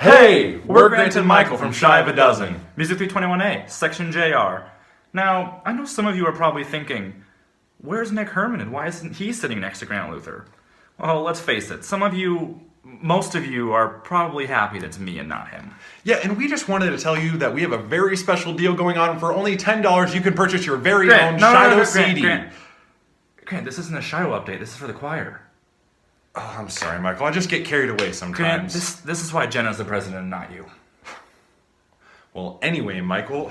Hey, we're Grant and Michael from Shy of a Dozen. Music 321A, Section JR. Now, I know some of you are probably thinking, where's Nick Herman and why isn't he sitting next to Grant Luther? Well, let's face it, most of you are probably happy that it's me and not him. Yeah, and we just wanted to tell you that we have a very special deal going on. For only $10, you can purchase your very own Shido CD. Grant, this isn't a Shido update, this is for the choir. Oh, I'm sorry, Michael. I just get carried away sometimes. Grant, this is why Jenna's the president and not you. Well, anyway, Michael,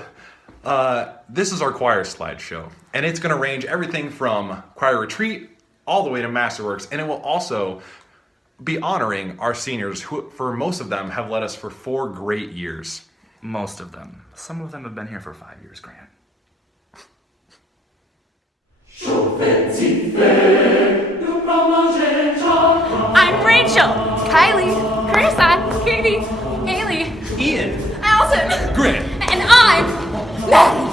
this is our choir slideshow, and it's going to range everything from choir retreat all the way to Masterworks, and it will also be honoring our seniors who, for most of them, have led us for 4 great years. Most of them. Some of them have been here for 5 years, Grant. I'm Rachel, Kylie, Carissa, Katie, Haley, Ian, Allison, Grant, and I'm Maddie.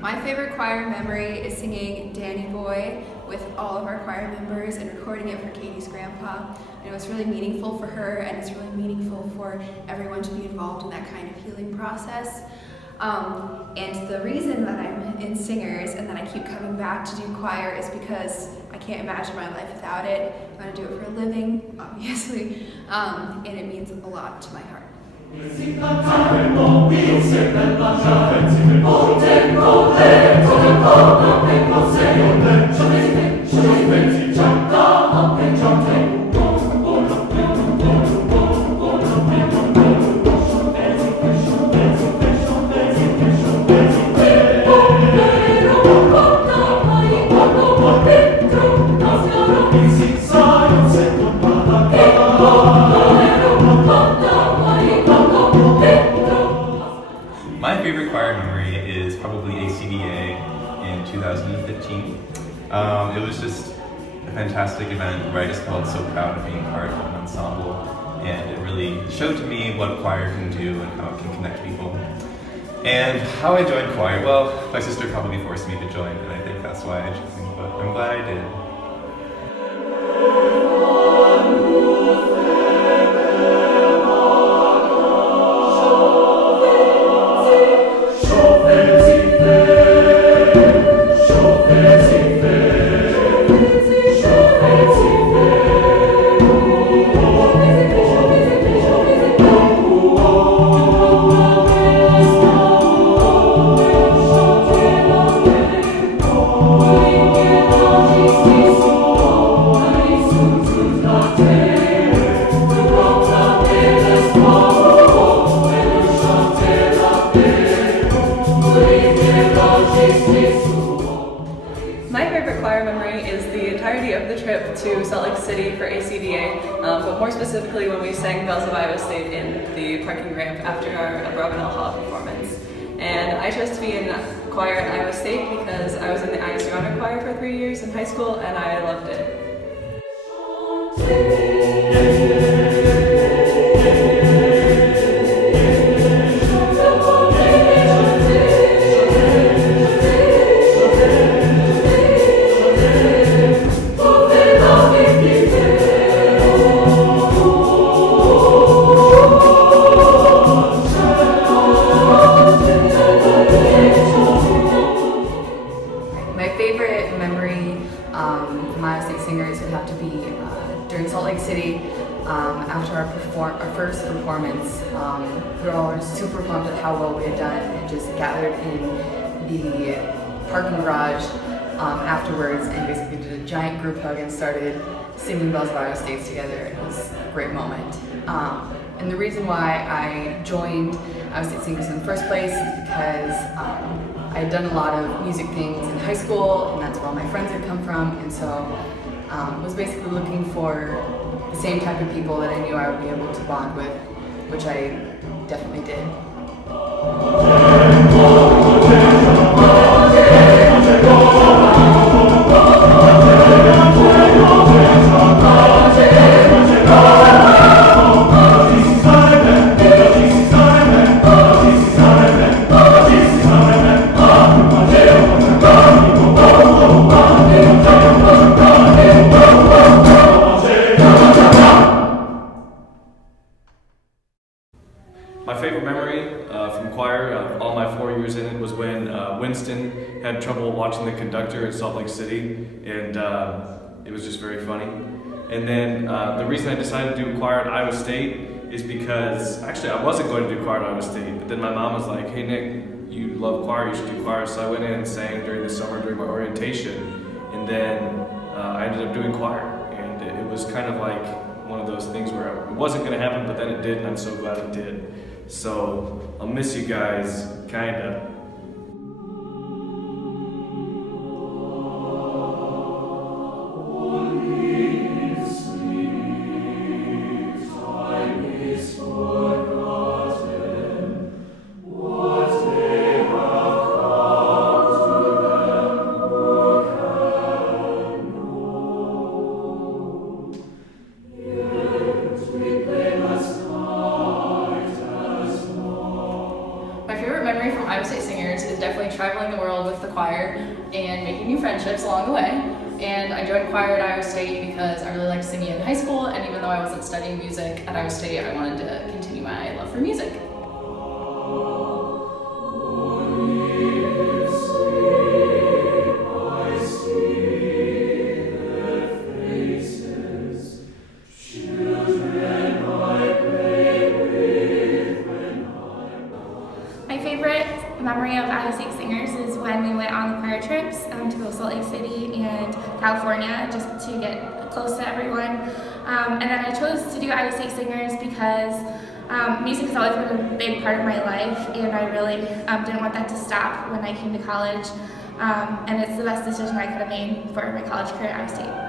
My favorite choir memory is singing Danny Boy with all of our choir members and recording it for Katie's grandpa. And it was really meaningful for her, and it's really meaningful for everyone to be involved in that kind of healing process. And the reason that I'm in singers and that I keep coming back to do choir is because I can't imagine my life without it. I'm going to do it for a living, obviously, and it means a lot to my heart. My favorite choir memory is probably ACDA in 2015. It was just a fantastic event where I just felt so proud of being part of an ensemble, and it really showed to me what choir can do and how it can connect people. And how I joined choir, well, my sister probably forced me to join, and I think that's why I joined, but I'm glad I did. My favorite choir memory is the entirety of the trip to Salt Lake City for ACDA, but more specifically when we sang Bells of Iowa State in the parking ramp after our Abravanel Hall performance. And I chose to be in choir at Iowa State because I was in the ISU Honor Choir for 3 years in high school and I loved it. My favorite memory from Iowa State Singers would have to be during Salt Lake City after our first performance. We were all super pumped at how well we had done and just gathered in the parking garage afterwards and basically did a giant group hug and started singing Bells of Iowa State together. It was a great moment. And the reason why I joined Iowa State Singers in the first place is because I had done a lot of music things in high school, and that's where all my friends had come from, and so was basically looking for the same type of people that I knew I would be able to bond with which I definitely did. My favorite memory from choir, all my 4 years in it, was when Winston had trouble watching the conductor in Salt Lake City, and it was just very funny. And then the reason I decided to do choir at Iowa State is because, actually I wasn't going to do choir at Iowa State, but then my mom was like, hey Nick, you love choir, you should do choir. So I went in and sang during the summer during my orientation, and then I ended up doing choir. And it was kind of like one of those things where it wasn't going to happen, but then it did, and I'm so glad it did. So I'll miss you guys, kinda. Iowa State Singers is definitely traveling the world with the choir and making new friendships along the way. And I joined choir at Iowa State because I really liked singing in high school, and even though I wasn't studying music at Iowa State, I wanted to continue my love for music. Memory of Iowa State Singers is when we went on the choir trips to go Salt Lake City and California just to get close to everyone. And then I chose to do Iowa State Singers because music has always been a big part of my life, and I really didn't want that to stop when I came to college. And it's the best decision I could have made for my college career at Iowa State.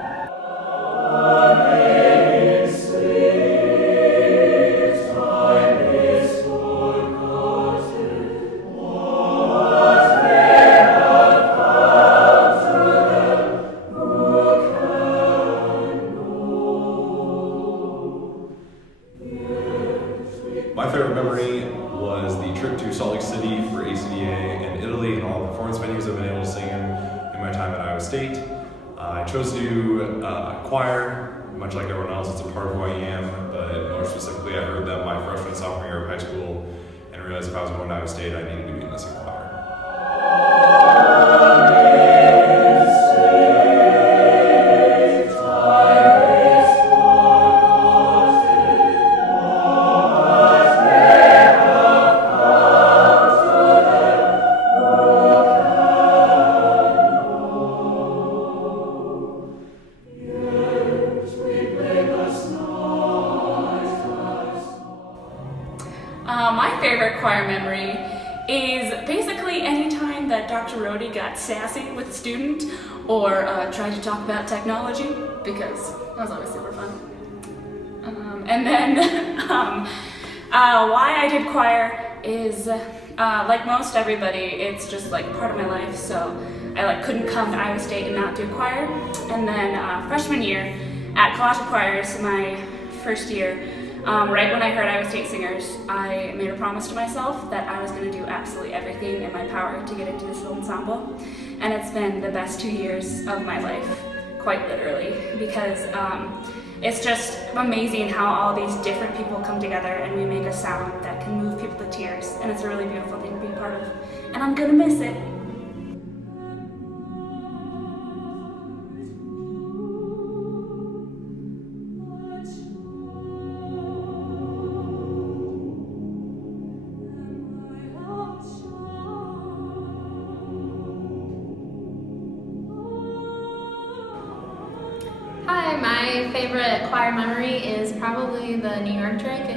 My favorite memory was the trip to Salt Lake City for ACDA and Italy and all the performance venues I've been able to sing in my time at Iowa State. I chose to do choir, much like everyone else. It's a part of who I am, but more specifically I heard that my freshman, sophomore year of high school and realized if I was going to Iowa State I needed to be in this choir. My favorite choir memory is basically any time that Dr. Rohde got sassy with a student or tried to talk about technology, because that was always super fun. And then why I did choir is, like most everybody, it's just like part of my life, so I couldn't come to Iowa State and not do choir. And then freshman year at Collegiate Choirs, my first year, right when I heard Iowa State Singers, I made a promise to myself that I was going to do absolutely everything in my power to get into this little ensemble. And it's been the best 2 years of my life, quite literally, because it's just amazing how all these different people come together and we make a sound that can move people to tears. And it's a really beautiful thing to be part of. And I'm going to miss it. Hi, my favorite choir memory is probably the New York trip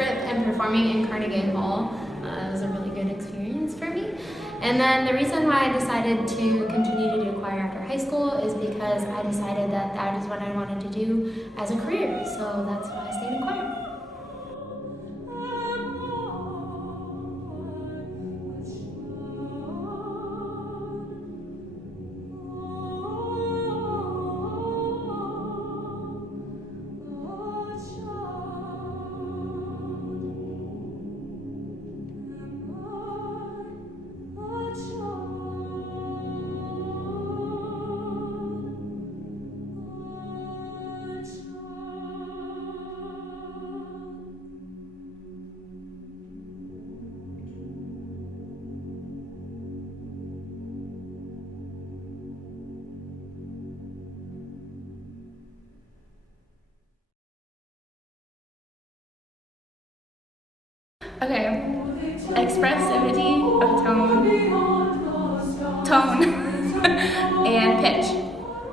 and performing in Carnegie Hall. It was a really good experience for me. And then the reason why I decided to continue to do choir after high school is because I decided that that is what I wanted to do as a career. So that's why I stayed in choir. Okay. Expressivity of tone, and pitch.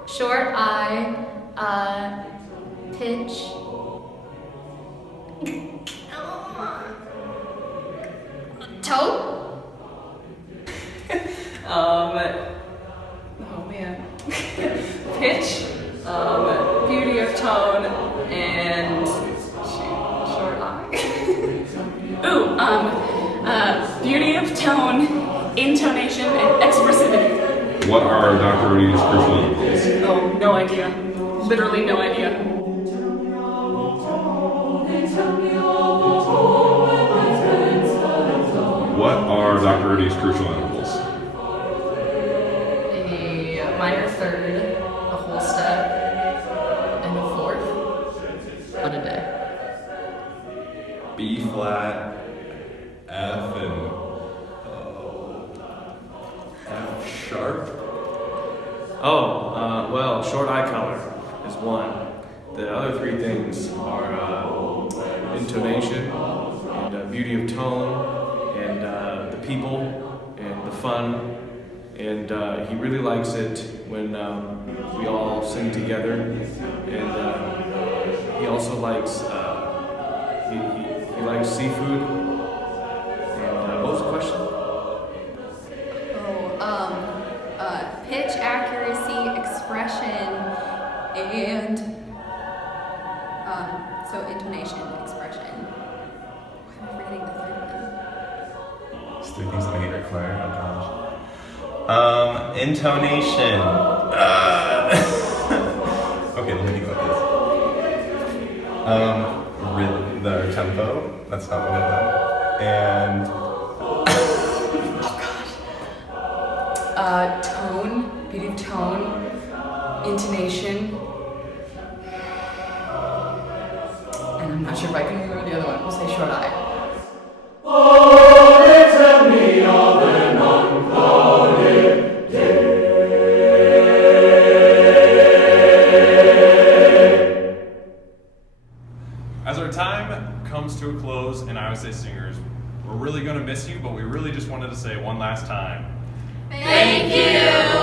Short I, pitch. Toe? Oh man. Pitch, beauty of tone, and short eye. Ooh, beauty of tone, intonation, and expressivity. What are Dr. Rudy's crucial intervals? Oh, no idea. Literally no idea. What are Dr. Rudy's crucial intervals? A minor third, a whole step, and a fourth on a day. B flat, F, and F sharp. Oh, well, short eye color is one. The other three things are intonation, and beauty of tone, and the people, and the fun. And he really likes it when we all sing together. And he also likes he likes seafood. And what was the question? Pitch, accuracy, expression, and so intonation, expression. Why am I forgetting the third one? It's three things that make it required. Oh gosh. Intonation. Okay, let me think about this. Rhythm, the tempo. That's not one of them. And Tone, beauty of tone, intonation, and I'm not sure if I can remember the other one. We'll say short eye. As our time comes to a close in Iowa State Singers, we're really going to miss you, but we really just wanted to say one last time. Thank you!